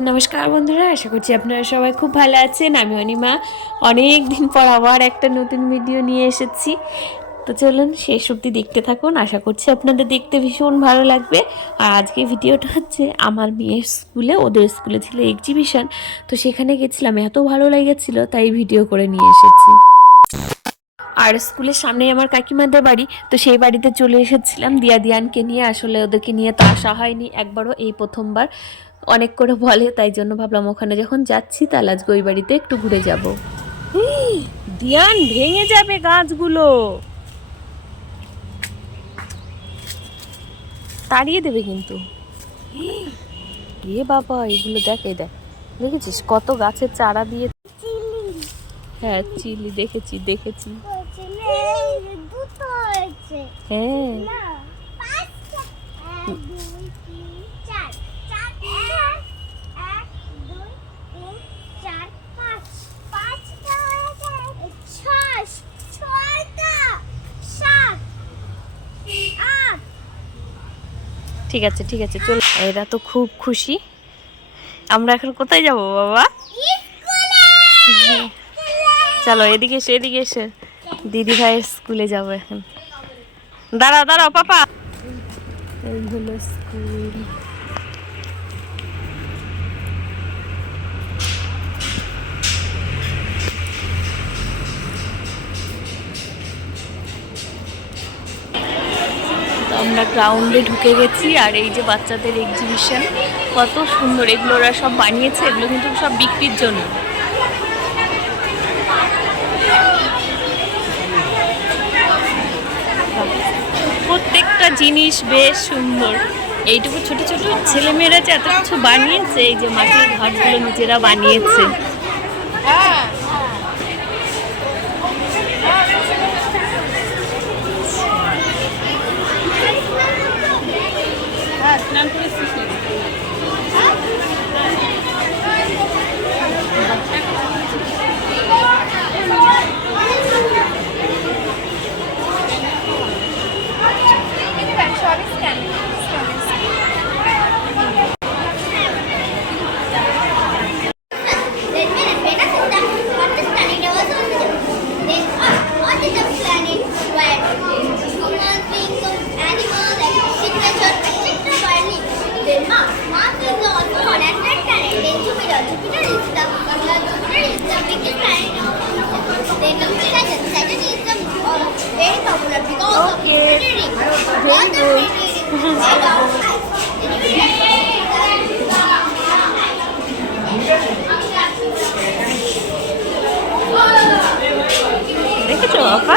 নমস্কার বন্ধুরা, আশা করছি আপনারা সবাই খুব ভালো আছেন। আমি অনিমা। অনেক দিন পর আবার একটা নতুন ভিডিও নিয়ে এসেছি। তো চলুন শেষ অবধি দেখতে থাকুন। আশা করছি আপনাদের দেখতে ভীষণ ভালো লাগবে। আর আজকে ভিডিওটা হচ্ছে আমার মেয়ের স্কুলে, ওদের স্কুলে ছিল এক্সিবিশন তো সেখানে গেছিলাম, এত ভালো লেগেছিল, তাই ভিডিও করে নিয়ে এসেছি। আর স্কুলের সামনেই আমার কাকিমাদের বাড়ি তো সেই বাড়িতে চলে এসেছিলাম। দিয়া দিয়ানকে নিয়ে আসলে ওদেরকে নিয়ে তো আসা হয়নি একবারও এই প্রথমবার। অনেক করে বলে তাই জন্য ভাবলাম ওখানে যখন যাচ্ছি তাহলে আজকে ওই বাড়িতে একটু ঘুরে যাব। দিয়ান ভেঙে যাবে গাছগুলো। তাড়িয়ে দেবে কিন্তু। এ বাবা এগুলো দেখ এই দেখ। দেখেছিস কত গাছের চারা দিয়ে হ্যাঁ চিলি দেখেছি দেখেছি। ঠিক আছে ঠিক আছে চল। এরা তো খুব খুশি। আমরা এখন কোথায় যাব বাবা? চলো এদিকে এসে এদিকে এসে। দিদি ভাইয়ের স্কুলে যাব এখন। দাঁড়াও দাঁড়াও পাপা। এই হলো স্কুল। তো আমরা গ্রাউন্ডে ঢুকে গেছি আর এই যে বাচ্চাদের এক্সিবিশন কত সুন্দর। এগুলো ওরা সব বানিয়েছে এগুলো কিন্তু সব বিক্রির জন্য। প্রত্যেকটা জিনিস বেশ সুন্দর। এইটুকু ছোট ছোট ছেলেমেয়েরা যে এত কিছু বানিয়েছে, এই যে মাটির ঘরগুলো নিজেরা বানিয়েছে। Very popular because okay. of its pretty ring. Very good. দেখেছ বাবা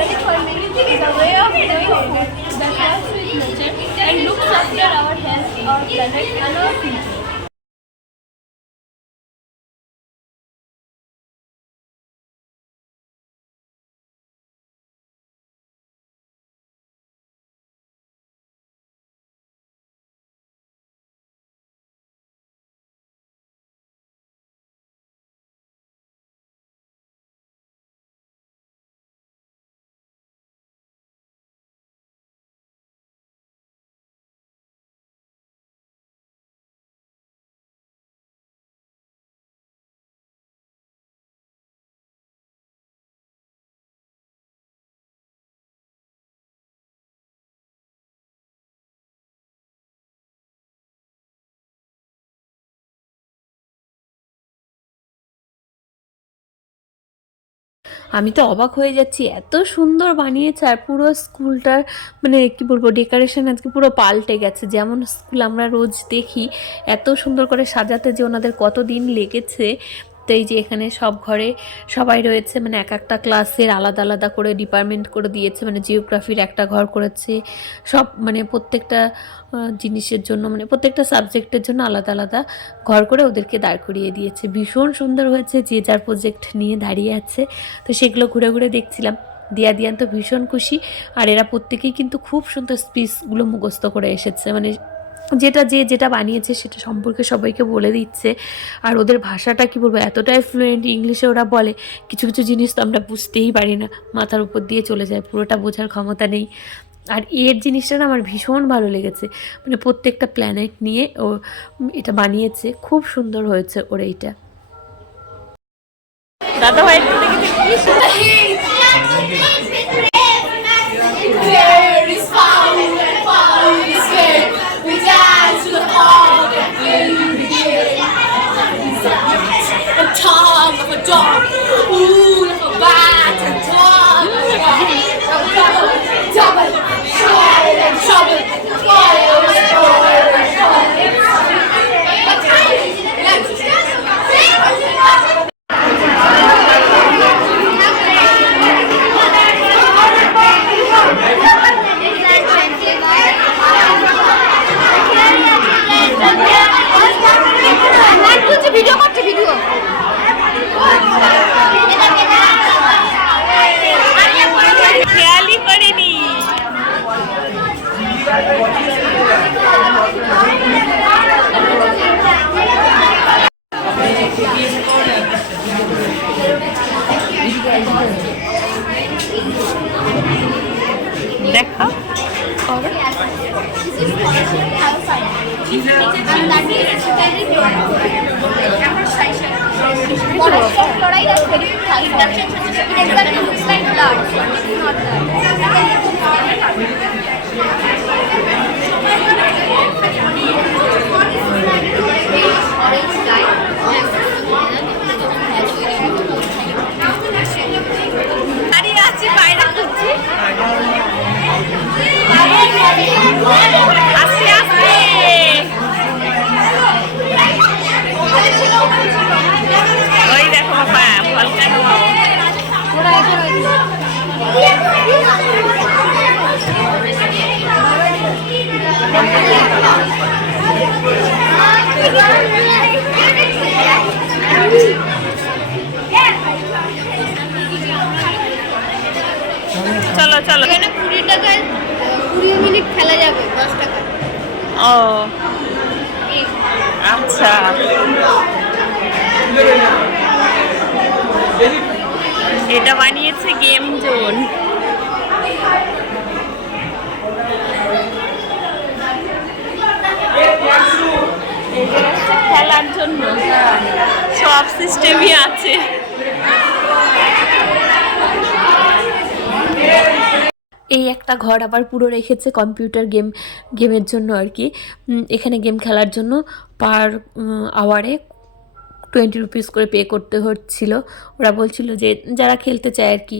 a way of with nature and looks after our health, our planet and our future. আমি তো অবাক হয়ে যাচ্ছি, এত সুন্দর বানিয়েছে আর পুরো স্কুলটার মানে কি বলব, ডেকোরেশন আজকে পুরো পাল্টে গেছে। যেমন স্কুল আমরা রোজ দেখি, এত সুন্দর করে সাজাতে যে ওনাদের কত দিন লেগেছে। তো যে এখানে সব ঘরে সবাই রয়েছে মানে এক একটা ক্লাসের আলাদা আলাদা করে ডিপার্টমেন্ট করে দিয়েছে মানে জিওগ্রাফির একটা ঘর করেছে। সব মানে প্রত্যেকটা জিনিসের জন্য মানে প্রত্যেকটা সাবজেক্টের জন্য আলাদা আলাদা ঘর করে ওদেরকে দাঁড় করিয়ে দিয়েছে। ভীষণ সুন্দর হয়েছে যে যার প্রজেক্ট নিয়ে দাঁড়িয়ে আছে। তো সেগুলো ঘুরে ঘুরে দেখছিলাম। দিয়া দিয়ান তো ভীষণ খুশি। আর এরা প্রত্যেকেই কিন্তু খুব সুন্দর স্পিচগুলো মুখস্থ করে এসেছে। মানে যেটা যে যেটা বানিয়েছে সেটা সম্পর্কে সবাইকে বলে দিচ্ছে। আর ওদের ভাষাটা কি বলব এতটাই ফ্লুয়েন্ট ইংলিশে ওরা বলে কিছু কিছু জিনিস তো আমরা বুঝতেই পারি না মাথার উপর দিয়ে চলে যায় পুরোটা বোঝার ক্ষমতা নেই। আর এর জিনিসটা না আমার ভীষণ ভালো লেগেছে মানে প্রত্যেকটা প্ল্যানেট নিয়ে ও এটা বানিয়েছে খুব সুন্দর হয়েছে ওর এইটা। দাদা ভাই a dog. Ooh, like a bat, a dog. Trouble, trouble, trouble, trouble, trouble, trouble. জন্য। সব সিস্টেমই আছে। এই একটা ঘর আবার পুরো রেখেছে কম্পিউটার গেম গেমের জন্য আর কি। এখানে গেম খেলার জন্য পার আওয়ারে টোয়েন্টি রুপিস করে পে করতে হচ্ছিল। ওরা বলছিল যে, যারা খেলতে চায় আর কি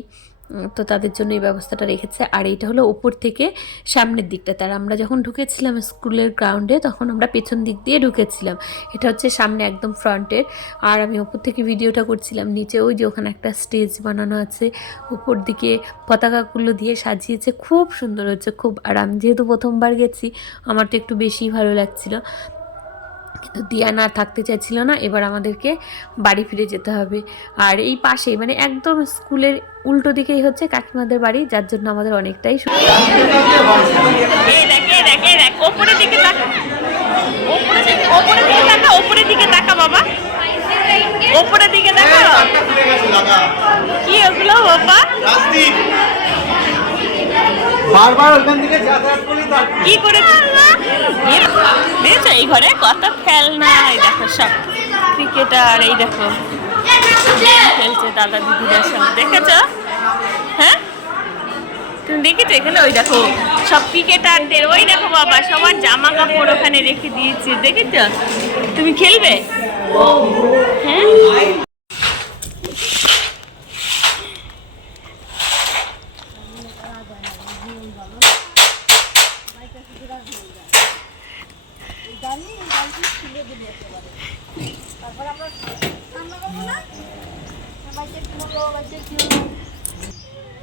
তো তাদের জন্য এই ব্যবস্থাটা রেখেছে। আর এইটা হলো উপর থেকে সামনের দিকটা। আর আমরা যখন ঢুকেছিলাম স্কুলের গ্রাউন্ডে, তখন আমরা পেছন দিক দিয়ে ঢুকেছিলাম। এটা হচ্ছে সামনে একদম ফ্রন্টের। আর আমি উপর থেকে ভিডিওটা করছিলাম, নিচে ওই যে ওখানে একটা স্টেজ বানানো আছে। উপর দিকে পতাকাগুলো দিয়ে সাজিয়েছে। খুব সুন্দর হচ্ছে খুব। আর আমি যেহেতু প্রথমবার গেছি, আমার তো একটু বেশি ভালো লাগছিল। কিন্তু দিয়ানা আর থাকতে চাইছিল না এবার আমাদেরকে বাড়ি ফিরে যেতে হবে। আর এই পাশেই মানে একদম স্কুলের উল্টো দিকেই হচ্ছে কাকিমাদের বাড়ি যার জন্য আমাদের অনেকটাই ওপরের দিকে তাকা বাবা। ওপরের দিকে তাকা কি ওগুলো বাবা? বারবার ওখান থেকে যাতায়াত করি কি করেছে দেখছ এই ঘরে কত খেলনা? এই দেখো সব ক্রিকেটার এই দেখো খেলছে, দাদা দিদিরা সব। দেখেছ? হ্যাঁ? তুমি দেখেছ এখানে? ওই দেখো সব ক্রিকেটারদের ওই দেখো বাবা, সবার জামা কাপড় ওখানে রেখে দিয়েছে। দেখেছ? তুমি খেলবে? হ্যাঁ?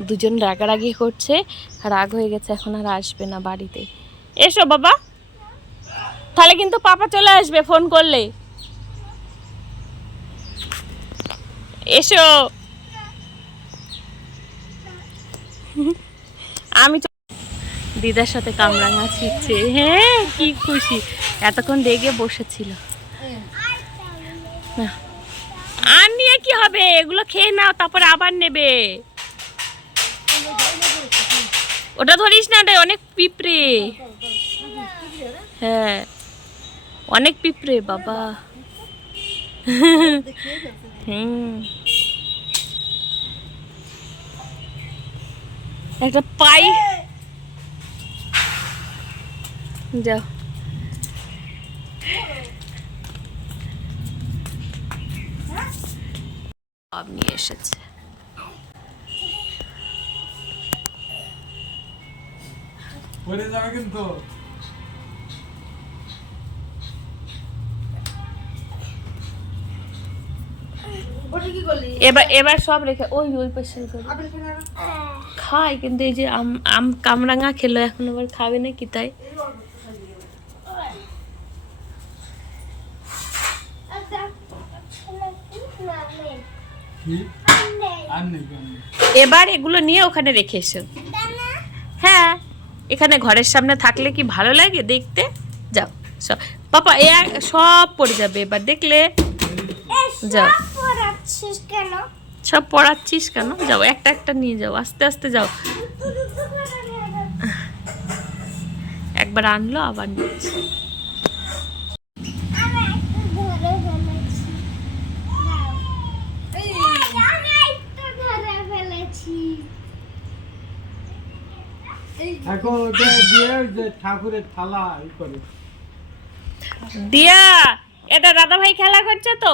দুজন রাগারাগি করছে, রাগ হয়ে গেছে এখন আর আসবে না বাড়িতে। এসো বাবা। তাহলে কিন্তু পাপা চলে আসবে, ফোন করলে। এসো। আমি দিদার সাথে কামরাঙা ছিটছে। হ্যাঁ কি খুশি। এতক্ষণ রেগে বসেছিল। আর নিয়ে কি হবে? এগুলো খেয়ে নাও, তারপরে আবার নেবে। ওটা ধরিস না রে অনেক পিঁপড়ে। হ্যাঁ। অনেক পিঁপড়ে, বাবা। হুম। একটা পাই। যাও নিয়ে এসেছে। পড়ে যাবে কিন্তু। এবার এবার সব রেখে ওই ওই পাশে করে। খাই কিন্তু এই যে আম আম কামরাঙা খেলো এখন আবার খাবে না কি তাই? এবার এগুলো নিয়ে ওখানে রেখে এসো। এখানে ঘরের সামনে থাকলে কি ভালো লাগে দেখতে? যাও সব পাপা এ সব পড়ে যাবে এবার দেখলে? যাও। সব পড়াচ্ছিস কেন? যাও একটা একটা নিয়ে যাও আস্তে আস্তে যাও। একবার আনলো আবার নিচ্ছে এখন ওটা দিয়ে যে ঠাকুরের থালা ই করে। দিয়া, এটা দাদা ভাই খেলা করছে তো?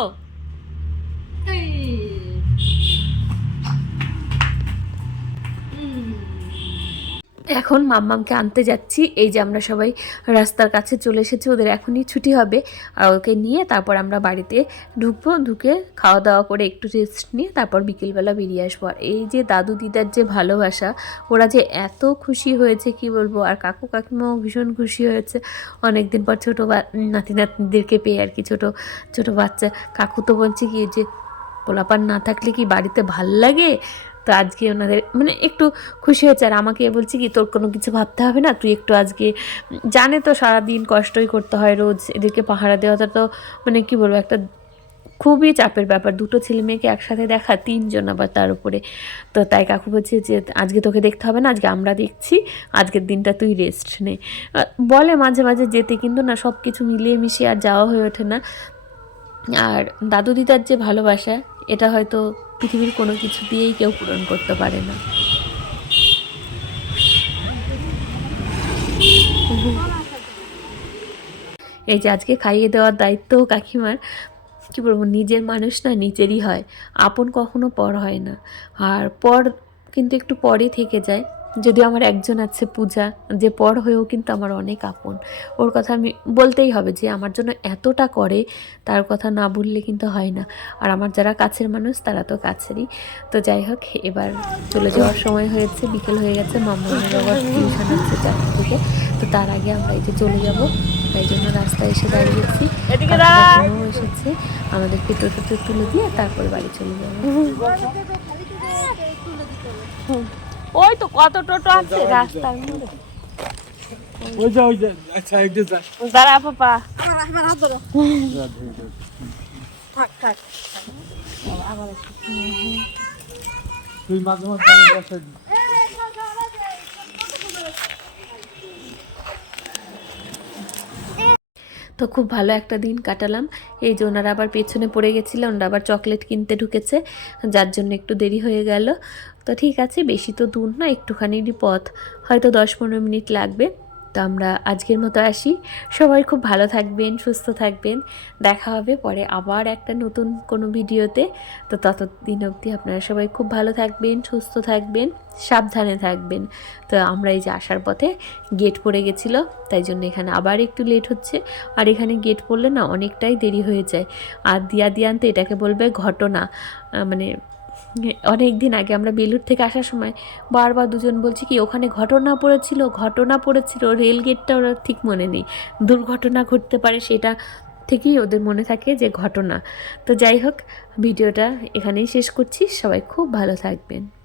এখন মাম্মামকে আনতে যাচ্ছি। এই যে আমরা সবাই রাস্তার কাছে চলে এসেছি, ওদের এখনই ছুটি হবে। আর ওকে নিয়ে তারপর আমরা বাড়িতে ঢুকবো, ঢুকে খাওয়া দাওয়া করে একটু রেস্ট নিয়ে তারপর বিকেলবেলা বেরিয়ে আসব। আর এই যে দাদু দিদার যে ভালোবাসা, ওরা যে এত খুশি হয়েছে, কি বলব? আর কাকু কাকিমাও ভীষণ খুশি হয়েছে। অনেক দিন পর ছোটো নাতি নাতনিদেরকে পেয়ে আর কি ছোটো ছোটো বাচ্চা। কাকু তো বলছে কি যে, পোলাপান না থাকলে কি বাড়িতে ভালো লাগে? তো আজকে ওনাদের মানে একটু খুশি হয়েছে। আর আমাকে বলছে কি, তোর কোনো কিছু ভাবতে হবে না? তুই একটু আজকে, জানে তো সারাদিন কষ্টই করতে হয় রোজ এদেরকে পাহারা দেওয়াটা তো মানে কি বলব, একটা খুবই চাপের ব্যাপার। দুটো ছেলে মেয়েকে একসাথে দেখা তিনজন আবার তার উপরে। তো তাই কাকু বলছে যে, আজকে তোকে দেখতে হবে না, আজকে আমরা দেখছি, আজকের দিনটা তুই রেস্ট নে। বলে মাঝে মাঝে যেতে, কিন্তু না সব কিছু মিলিয়ে মিশিয়ে আর যাওয়া হয়ে ওঠে না। আর দাদু দিদার যে ভালোবাসা, এটা হয়তো পৃথিবীর কোনো কিছু দিয়েই কেউ পূরণ করতে পারে না। এই যে আজকে খাইয়ে দেওয়ার দায়িত্ব কাকিমার। কি বলব, নিজের মানুষ না, নিজেরই হয়। আপন কখনো পর হয় না। আর পর কিন্তু একটু পরে থেকে যায়। যদিও আমার একজন আছে পূজা যে পর হয়েও কিন্তু আমার অনেক আপন। ওর কথা আমি বলতেই হবে যে আমার জন্য এতটা করে তার কথা না বললে কিন্তু হয় না। আর আমার যারা কাছের মানুষ তারা তো কাছেরই। তো যাই হোক এবার চলে যাওয়ার সময় হয়েছে বিকেল হয়ে গেছে টিউশন আছে চারটে থেকে। তো তার আগে আমরা এই যে চলে যাব তাই জন্য রাস্তায় এসে দাঁড়িয়েছি। এসেছে। আমাদেরকে টোটোতে তুলে দিয়ে তারপরে বাড়ি চলে যাব। ওই তো কত টোটো আছে রাস্তার মধ্যে। ওই যে ওই যা আচ্ছা একটু যে। দাঁড়া পাপা। তুই মাঝে মাঝে তো খুব ভালো একটা দিন কাটালাম। এই যে ওনারা আবার পেছনে পড়ে গেছিল, ওনারা আবার চকলেট কিনতে ঢুকেছে, যার জন্য একটু দেরি হয়ে গেল। তো ঠিক আছে, বেশি তো দূর না একটুখানি পথ। হয়তো দশ পনেরো মিনিট লাগবে। তো আমরা আজকের মতো আসি। সবাই খুব ভালো থাকবেন, সুস্থ থাকবেন। দেখা হবে পরে আবার একটা নতুন কোনো ভিডিওতে। তো ততদিন অবধি আপনারা সবাই খুব ভালো থাকবেন, সুস্থ থাকবেন, সাবধানে থাকবেন। তো আমরা এই যে আসার পথে গেট পড়ে গেছিল, তাই জন্য এখানে আবার একটু লেট হচ্ছে। আর এখানে গেট পড়লে না অনেকটাই দেরি হয়ে যায়। আর দিয়া দিয়ান্তে এটাকে বলবে ঘটনা। মানে অনেক দিন আগে আমরা বেলুর থেকে আসার সময় বারবার দুজন বলছি কি, ওখানে ঘটনা পড়েছিল ঘটনা পড়েছিল, রেল গেটটা ওরা ঠিক মনে নেই। দুর্ঘটনা ঘটতে পারে সেটা থেকেই ওদের মনে থাকে যে ঘটনা। তো যাই হোক, ভিডিওটা এখানেই শেষ করছি। সবাই খুব ভালো থাকবেন।